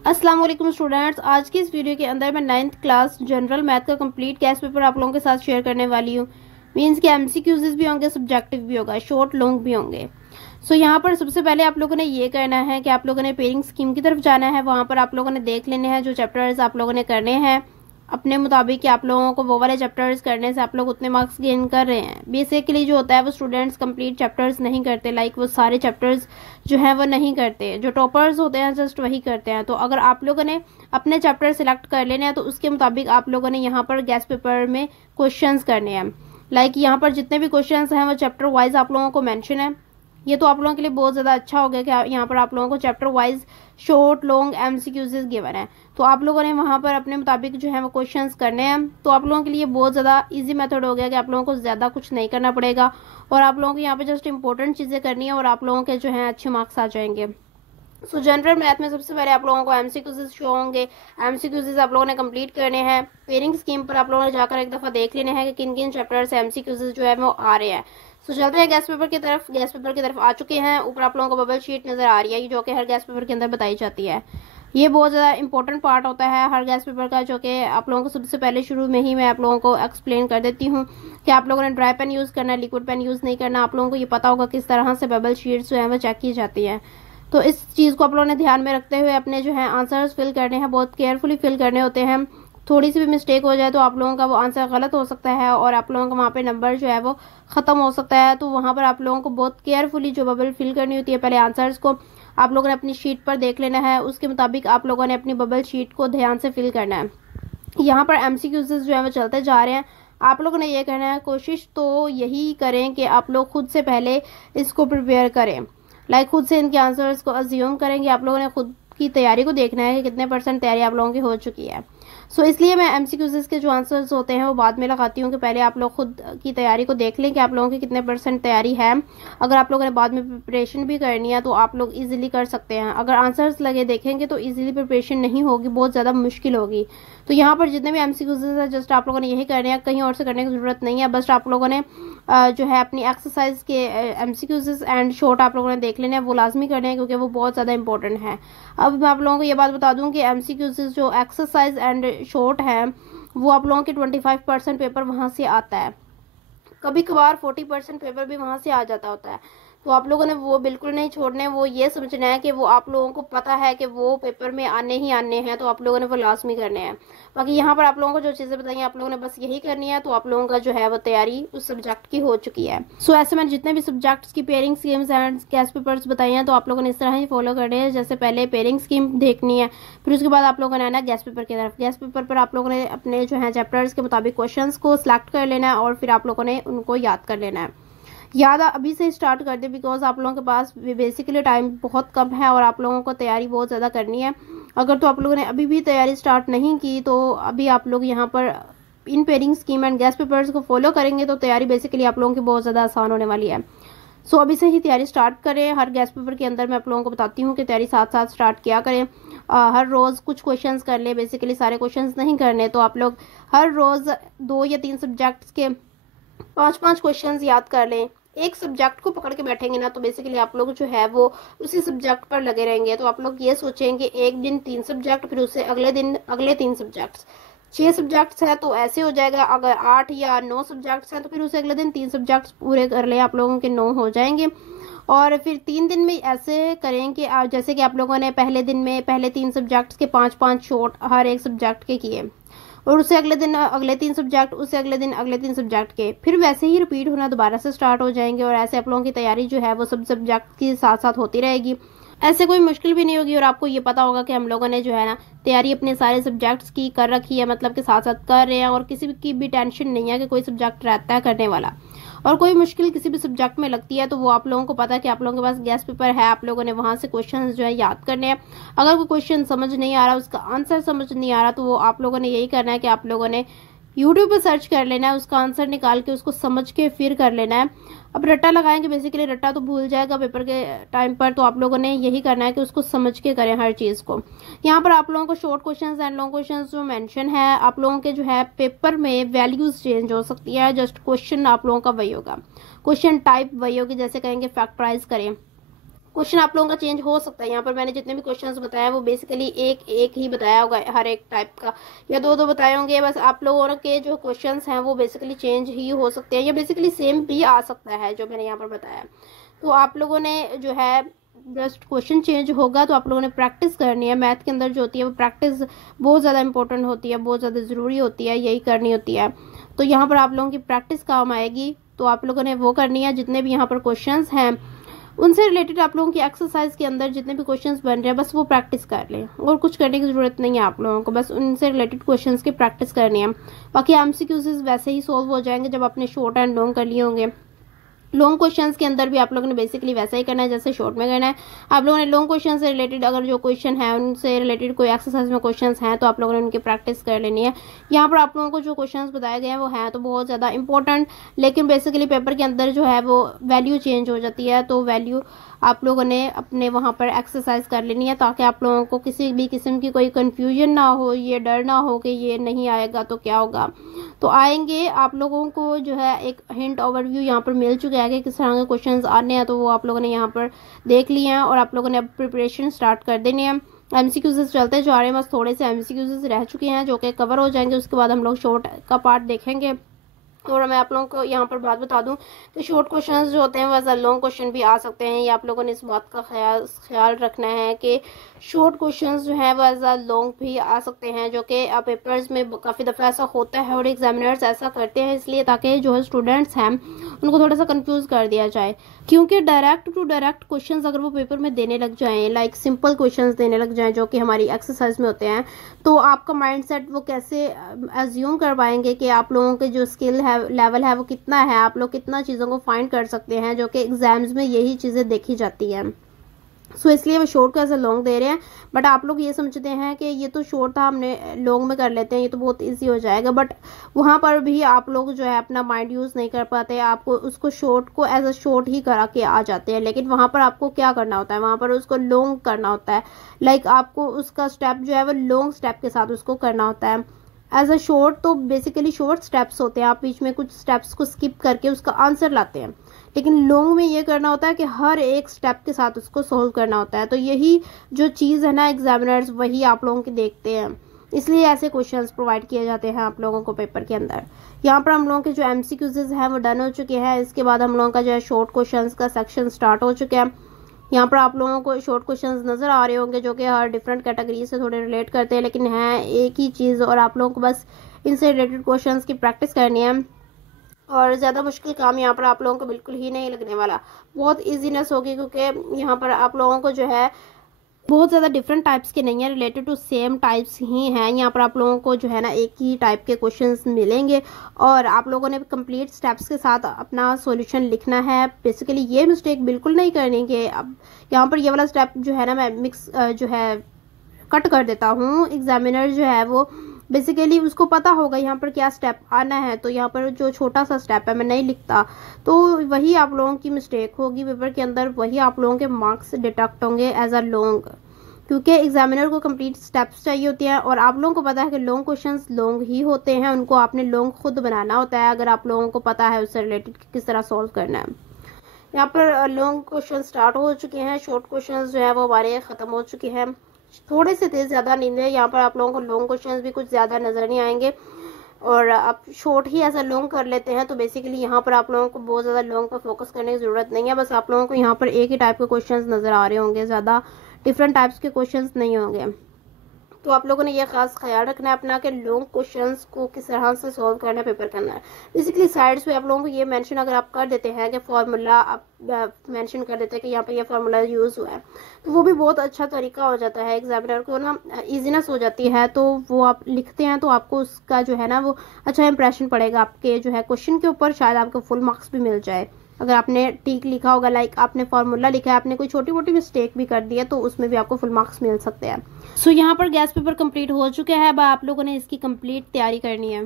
अस्सलाम वालेकुम स्टूडेंट्स, आज की इस वीडियो के अंदर मैं 9th क्लास जनरल मैथ का कंप्लीट गेस्ट पेपर आप लोगों के साथ शेयर करने वाली हूँ। मींस के एमसीक्यूज भी होंगे, सब्जेक्टिव भी होगा, शॉर्ट लॉन्ग भी होंगे। सो यहाँ पर सबसे पहले आप लोगों ने ये करना है कि आप लोगों ने पेयरिंग स्कीम की तरफ जाना है। वहाँ पर आप लोगों ने देख लेने हैं जो चैप्टर्स आप लोगों ने करने हैं अपने मुताबिक कि आप लोगों को वो वाले चैप्टर्स करने से आप लोग उतने मार्क्स गेन कर रहे हैं। बेसिकली जो होता है वो स्टूडेंट्स कंप्लीट चैप्टर्स नहीं करते, लाइक वो सारे चैप्टर्स जो हैं वो नहीं करते। जो टॉपर्स होते हैं जस्ट वही करते हैं। तो अगर आप लोगों ने अपने चैप्टर सिलेक्ट कर लेने हैं तो उसके मुताबिक आप लोगों ने यहाँ पर गेस्ट पेपर में क्वेश्चंस करने हैं। लाइक यहाँ पर जितने भी क्वेश्चंस हैं वो चैप्टर वाइज आप लोगों को मेंशन है। ये तो आप लोगों के लिए बहुत ज़्यादा अच्छा हो गया कि यहाँ पर आप लोगों को chapter wise short long MCQs given है। तो आप लोगों ने वहाँ पर अपने मुताबिक जो है वो क्वेश्चंस करने हैं। तो आप लोगों के लिए बहुत ज़्यादा इजी मेथड हो गया कि आप लोगों को ज़्यादा कुछ नहीं करना पड़ेगा और आप लोगों को यहाँ पर जस्ट इंपॉर्टेंट चीज़ें करनी है और आप लोगों के जो है अच्छे मार्क्स आ जाएंगे। सो जनरल मैथ में सबसे पहले आप लोगों को एमसीक्यूज शो होंगे। एमसीक्यूज आप लोगों ने कंप्लीट करने हैं। पेयरिंग स्कीम पर आप लोगों ने जाकर एक दफ़ा देख लेने हैं कि किन किन चैप्टर से एमसीक्यूज जो है वो आ रहे हैं। सो चलते हैं गेस्ट पेपर की तरफ। गेस्ट पेपर की तरफ आ चुके हैं। ऊपर आप लोगों को बबल शीट नजर आ रही है जो कि हर गेस्ट पेपर के अंदर बताई जाती है। ये बहुत ज़्यादा इंपॉर्टेंट पार्ट होता है हर गेस्ट पेपर का, जो कि आप लोगों को सबसे पहले शुरू में ही मैं आप लोगों को एक्सप्लेन कर देती हूँ कि आप लोगों ने ड्राई पेन यूज़ करना है, लिक्विड पेन यूज़ नहीं करना। आप लोगों को ये पता होगा किस तरह से बबल शीट्स जो है वो चेक की जाती है। तो इस चीज़ को आप लोगों ने ध्यान में रखते हुए अपने जो है आंसर्स फिल करने हैं, बहुत केयरफुली फिल करने होते हैं। थोड़ी सी भी मिस्टेक हो जाए तो आप लोगों का वो आंसर गलत हो सकता है और आप लोगों का वहाँ पे नंबर जो है वो ख़त्म हो सकता है। तो वहाँ पर आप लोगों को बहुत केयरफुली जो बबल फिल करनी होती है, पहले आंसर्स को आप लोगों ने अपनी शीट पर देख लेना है। उसके मुताबिक आप लोगों ने अपनी बबल शीट को ध्यान से फिल करना है। यहाँ पर एमसीक्यूज जो है वो चलते जा रहे हैं। आप लोगों ने ये करना है, कोशिश तो यही करें कि आप लोग खुद से पहले इसको प्रिपेयर करें। लाइक खुद से इनके आंसर्स को अज्यूम करेंगे। आप लोगों ने खुद की तैयारी को देखना है कि कितने % तैयारी आप लोगों की हो चुकी है। सो इसलिए मैं एमसीक्यूज के जो आंसर्स होते हैं वो बाद में लगाती हूँ कि पहले आप लोग खुद की तैयारी को देख लें कि आप लोगों की कितने % तैयारी है। अगर आप लोगों ने बाद में प्रिपरेशन भी करनी है तो आप लोग इजीली कर सकते हैं। अगर आंसर्स लगे देखेंगे तो इजीली प्रिपरेशन नहीं होगी, बहुत ज़्यादा मुश्किल होगी। तो यहाँ पर जितने भी एमसीक्यूज है जस्ट आप लोगों ने यही करने हैं, कहीं और से करने की ज़रूरत नहीं है। बस आप लोगों ने जो है अपनी एक्सरसाइज के एमसीक्यूज एंड शॉर्ट आप लोगों ने देख लेने हैं, वो लाजमी करने हैं क्योंकि वो बहुत ज़्यादा इंपॉर्टेंट है। अब मैं आप लोगों को ये बात बता दूं कि एमसीक्यूज जो एक्सरसाइज एंड शॉर्ट है वो आप लोगों के 25% पेपर वहाँ से आता है। कभी कभार 40% पेपर भी वहाँ से आ जाता होता है। तो आप लोगों ने वो बिल्कुल नहीं छोड़ने, वो ये समझना है कि वो आप लोगों को पता है कि वो पेपर में आने ही आने हैं, तो आप लोगों ने वो लाजमी करने हैं। बाकी यहाँ पर आप लोगों को जो चीज़ें बताई आप लोगों ने बस यही करनी है, तो आप लोगों का जो है वो तैयारी उस सब्जेक्ट की हो चुकी है। सो ऐसे मैंने जितने भी सब्जेक्ट्स की pairing schemes and guess papers बताई हैं तो आप लोगों ने इस तरह ही फॉलो करने हैं। जैसे पहले पेयरिंग स्कीम देखनी है, फिर उसके बाद आप लोगों ने आना गेस्ट पेपर की तरफ। गेस्ट पेपर पर आप लोगों ने अपने जो है चैप्टर्स के मुताबिक क्वेश्चंस को सिलेक्ट कर लेना है और फिर आप लोगों ने उनको याद कर लेना है। याद अभी से स्टार्ट कर दे बिकॉज आप लोगों के पास बेसिकली टाइम बहुत कम है और आप लोगों को तैयारी बहुत ज़्यादा करनी है। अगर तो आप लोगों ने अभी भी तैयारी स्टार्ट नहीं की तो अभी आप लोग यहाँ पर इन pairing scheme and guess papers को फॉलो करेंगे तो तैयारी बेसिकली आप लोगों की बहुत ज़्यादा आसान होने वाली है। सो अभी से ही तैयारी स्टार्ट करें। हर गेस्ट पेपर के अंदर मैं आप लोगों को बताती हूँ कि तैयारी साथ साथ स्टार्ट किया करें। हर रोज़ कुछ क्वेश्चंस कर ले, बेसिकली सारे क्वेश्चंस नहीं करने। तो आप लोग हर रोज़ 2 या 3 सब्जेक्ट्स के 5-5 क्वेश्चंस याद कर लें। एक सब्जेक्ट को पकड़ के बैठेंगे ना तो बेसिकली आप लोग जो है वो उसी सब्जेक्ट पर लगे रहेंगे। तो आप लोग ये सोचेंगे एक दिन 3 सब्जेक्ट, फिर उससे अगले दिन अगले 3 सब्जेक्ट्स। 6 सब्जेक्ट्स हैं तो ऐसे हो जाएगा। अगर 8 या 9 सब्जेक्ट्स हैं तो फिर उससे अगले दिन 3 सब्जेक्ट्स पूरे कर ले, आप लोगों के 9 हो जाएंगे। और फिर 3 दिन में ऐसे करें कि जैसे कि आप लोगों ने पहले दिन में पहले 3 सब्जेक्ट्स के 5-5 शॉर्ट हर एक सब्जेक्ट के किए और उससे अगले दिन अगले 3 सब्जेक्ट, उससे अगले दिन अगले 3 सब्जेक्ट के, फिर वैसे ही रिपीट होना दोबारा से स्टार्ट हो जाएंगे। और ऐसे आप लोगों की तैयारी जो है वो सब सब्जेक्ट के साथ साथ होती रहेगी। ऐसे कोई मुश्किल भी नहीं होगी और आपको ये पता होगा कि हम लोगों ने जो है ना तैयारी अपने सारे सब्जेक्ट्स की कर रखी है, मतलब के साथ साथ कर रहे हैं और किसी की भी टेंशन नहीं है कि कोई सब्जेक्ट रहता है करने वाला। और कोई मुश्किल किसी भी सब्जेक्ट में लगती है तो वो आप लोगों को पता है कि आप लोगों के पास गेस्ट पेपर है, आप लोगों ने वहाँ से क्वेश्चन जो है याद करने हैं। अगर कोई क्वेश्चन समझ नहीं आ रहा, उसका आंसर समझ नहीं आ रहा, तो वो आप लोगों ने यही करना है कि आप लोगों ने यूट्यूब पर सर्च कर लेना है, उसका आंसर निकाल के उसको समझ के फिर कर लेना है। अब रट्टा लगाएंगे, बेसिकली रट्टा तो भूल जाएगा पेपर के टाइम पर, तो आप लोगों ने यही करना है कि उसको समझ के करें हर चीज़ को। यहाँ पर आप लोगों को short questions and long questions जो मेंशन है, आप लोगों के जो है पेपर में वैल्यूज चेंज हो सकती है, जस्ट क्वेश्चन आप लोगों का वही होगा, क्वेश्चन टाइप वही होगी। जैसे कहेंगे फैक्टराइज करें क्वेश्चन आप लोगों का चेंज हो सकता है। यहाँ पर मैंने जितने भी क्वेश्चंस बताया वो बेसिकली एक एक ही बताया होगा हर एक टाइप का, या दो दो बताए होंगे। बस आप लोगों के जो क्वेश्चंस हैं वो बेसिकली चेंज ही हो सकते हैं, या बेसिकली सेम भी आ सकता है जो मैंने यहाँ पर बताया। तो आप लोगों ने जो है जस्ट क्वेश्चन चेंज होगा तो आप लोगों ने प्रैक्टिस करनी है। मैथ के अंदर जो होती है वो प्रैक्टिस बहुत ज़्यादा इंपॉर्टेंट होती है, बहुत ज़्यादा ज़रूरी होती है, यही करनी होती है। तो यहाँ पर आप लोगों की प्रैक्टिस काम आएगी, तो आप लोगों ने वो करनी है। जितने भी यहाँ पर क्वेश्चंस हैं उनसे रिलेटेड आप लोगों की एक्सरसाइज के अंदर जितने भी क्वेश्चंस बन रहे हैं बस वो प्रैक्टिस कर लें, और कुछ करने की ज़रूरत नहीं है आप लोगों को, बस उनसे रिलेटेड क्वेश्चंस की प्रैक्टिस करनी है। बाकी एमसीक्यूज वैसे ही सॉल्व हो जाएंगे जब आपने शॉर्ट एंड लॉन्ग कर लिए होंगे। लॉन्ग क्वेश्चंस के अंदर भी आप लोगों ने बेसिकली वैसा ही करना है जैसे शॉर्ट में करना है। आप लोगों ने लॉन्ग क्वेश्चन से रिलेटेड अगर जो क्वेश्चन है उनसे रिलेटेड कोई एक्सरसाइज में क्वेश्चंस हैं तो आप लोगों ने उनकी प्रैक्टिस कर लेनी है। यहाँ पर आप लोगों को जो क्वेश्चंस बताए गए हैं वो हैं तो बहुत ज़्यादा इंपॉर्टेंट, लेकिन बेसिकली पेपर के अंदर जो है वो वैल्यू चेंज हो जाती है, तो वैल्यू आप लोगों ने अपने वहाँ पर एक्सरसाइज कर लेनी है ताकि आप लोगों को किसी भी किस्म की कोई कन्फ्यूजन ना हो, ये डर ना हो कि ये नहीं आएगा तो क्या होगा। तो आएंगे, आप लोगों को जो है एक हिंट ओवरव्यू यहाँ पर मिल चुका है कि किस तरह के क्वेश्चंस आने हैं, तो वो आप लोगों ने यहाँ पर देख लिए हैं और आप लोगों ने अब प्रिपरेशन स्टार्ट कर देनी है। एमसीक्यूज चलते जा रहे हैं, बस थोड़े से एमसीक्यूज रह चुके हैं जो कि कवर हो जाएंगे। उसके बाद हम लोग शॉर्ट का पार्ट देखेंगे। और मैं आप लोगों को यहाँ पर बात बता दूं कि शॉर्ट क्वेश्चंस जो होते हैं वैसा लॉन्ग क्वेश्चन भी आ सकते हैं। ये आप लोगों ने इस बात का ख्याल रखना है कि शॉर्ट क्वेश्चंस जो है वैसा लॉन्ग भी आ सकते हैं, जो कि पेपर्स में काफ़ी दफ़ा ऐसा होता है और एग्जामिनर्स ऐसा करते हैं इसलिए ताकि जो है स्टूडेंट्स हैं उनको थोड़ा सा कंफ्यूज कर दिया जाए। क्योंकि डायरेक्ट टू डायरेक्ट क्वेश्चंस अगर वो पेपर में देने लग जाएं, लाइक सिंपल क्वेश्चंस देने लग जाएं जो कि हमारी एक्सरसाइज में होते हैं, तो आपका माइंडसेट वो कैसे एज्यूम कर पाएंगे कि आप लोगों के जो स्किल है लेवल है वो कितना है, आप लोग कितना चीज़ों को फाइंड कर सकते हैं, जो कि एग्जाम्स में यही चीज़ें देखी जाती हैं। सो इसलिए वो शॉर्ट का ऐसा लॉन्ग दे रहे हैं। बट आप लोग ये समझते हैं कि ये तो शॉर्ट था, हमने लॉन्ग में कर लेते हैं, ये तो बहुत इजी हो जाएगा। बट वहाँ पर भी आप लोग जो है अपना माइंड यूज़ नहीं कर पाते, आपको उसको शॉर्ट को एज अ शॉर्ट ही करा के आ जाते हैं। लेकिन वहाँ पर आपको क्या करना होता है, वहाँ पर उसको लॉन्ग करना होता है। लाइक आपको उसका स्टेप जो है वो लॉन्ग स्टेप के साथ उसको करना होता है। एज अ शॉर्ट तो बेसिकली शॉर्ट स्टेप्स होते हैं, आप बीच में कुछ स्टेप्स को स्किप करके उसका आंसर लाते हैं। लेकिन लॉन्ग में ये करना होता है कि हर एक स्टेप के साथ उसको सोल्व करना होता है। तो यही जो चीज़ है ना, एग्जामिनर्स वही आप लोगों की देखते हैं, इसलिए ऐसे क्वेश्चंस प्रोवाइड किए जाते हैं आप लोगों को पेपर के अंदर। यहाँ पर हम लोगों के जो एमसीक्यूज हैं वो डन हो चुके हैं। इसके बाद हम लोगों का जो है शॉर्ट क्वेश्चंस का सेक्शन स्टार्ट हो चुका है। यहाँ पर आप लोगों को शॉर्ट क्वेश्चंस नज़र आ रहे होंगे जो कि हर डिफरेंट कैटेगरी से थोड़े रिलेट करते हैं, लेकिन हैं एक ही चीज़, और आप लोगों को बस इनसे रिलेटेड क्वेश्चंस की प्रैक्टिस करनी है। और ज़्यादा मुश्किल काम यहाँ पर आप लोगों को बिल्कुल ही नहीं लगने वाला, बहुत ईजीनेस होगी, क्योंकि यहाँ पर आप लोगों को जो है बहुत ज़्यादा डिफरेंट टाइप्स के नहीं है, रिलेटेड टू सेम टाइप्स ही हैं। यहाँ पर आप लोगों को जो है ना एक ही टाइप के क्वेश्चंस मिलेंगे और आप लोगों ने कंप्लीट स्टेप्स के साथ अपना सॉल्यूशन लिखना है। बेसिकली ये मिस्टेक बिल्कुल नहीं करनी कि अब यहाँ पर ये वाला स्टेप जो है ना मैं मिक्स जो है कट कर देता हूँ। एग्जामिनर जो है वो बेसिकली उसको पता होगा यहाँ पर क्या स्टेप आना है, तो यहाँ पर जो छोटा सा स्टेप है मैं नहीं लिखता, तो वही आप लोगों की मिस्टेक होगी पेपर के अंदर, वही आप लोगों के मार्क्स डिडक्ट होंगे एज अ लॉन्ग, क्योंकि एग्जामिनर को कंप्लीट स्टेप्स चाहिए होती हैं। और आप लोगों को पता है कि लॉन्ग क्वेश्चंस लॉन्ग ही होते हैं, उनको आपने लॉन्ग खुद बनाना होता है अगर आप लोगों को पता है उससे रिलेटेड किस तरह सॉल्व करना है। यहाँ पर लॉन्ग क्वेश्चन स्टार्ट हो चुके हैं, शॉर्ट क्वेश्चन जो है वो हमारे ख़त्म हो चुके हैं, थोड़े से तेज ज़्यादा नहीं है। यहाँ पर आप लोगों को लॉन्ग क्वेश्चंस भी कुछ ज़्यादा नज़र नहीं आएंगे और आप शॉर्ट ही ऐसा लॉन्ग कर लेते हैं, तो बेसिकली यहाँ पर आप लोगों को बहुत ज़्यादा लॉन्ग पर फोकस करने की ज़रूरत नहीं है। बस आप लोगों को यहाँ पर एक ही टाइप के क्वेश्चंस नज़र आ रहे होंगे, ज़्यादा डिफरेंट टाइप्स के क्वेश्चंस नहीं होंगे। तो आप लोगों ने यह खास ख्याल रखना है अपना कि लॉन्ग क्वेश्चंस को किस तरह से सॉल्व करना है, पेपर करना है। बेसिकली साइड्स पे आप लोगों को ये मेंशन अगर आप कर देते हैं कि फार्मूला आप मेंशन कर देते हैं कि यहाँ पे ये फार्मूला यूज़ हुआ है, तो वो भी बहुत अच्छा तरीका हो जाता है, एग्जामिनर को ना ईजीनेस हो जाती है। तो वो आप लिखते हैं तो आपको उसका जो है ना वो अच्छा इंप्रेशन पड़ेगा आपके जो है क्वेश्चन के ऊपर, शायद आपको फुल मार्क्स भी मिल जाए। अगर आपने ठीक लिखा होगा, लाइक आपने फार्मूला लिखा है, आपने कोई छोटी मोटी मिस्टेक भी कर दी है, तो उसमें भी आपको फुल मार्क्स मिल सकते हैं। सो यहाँ पर गैस पेपर कंप्लीट हो चुका है, अब आप लोगों ने इसकी कंप्लीट तैयारी करनी है।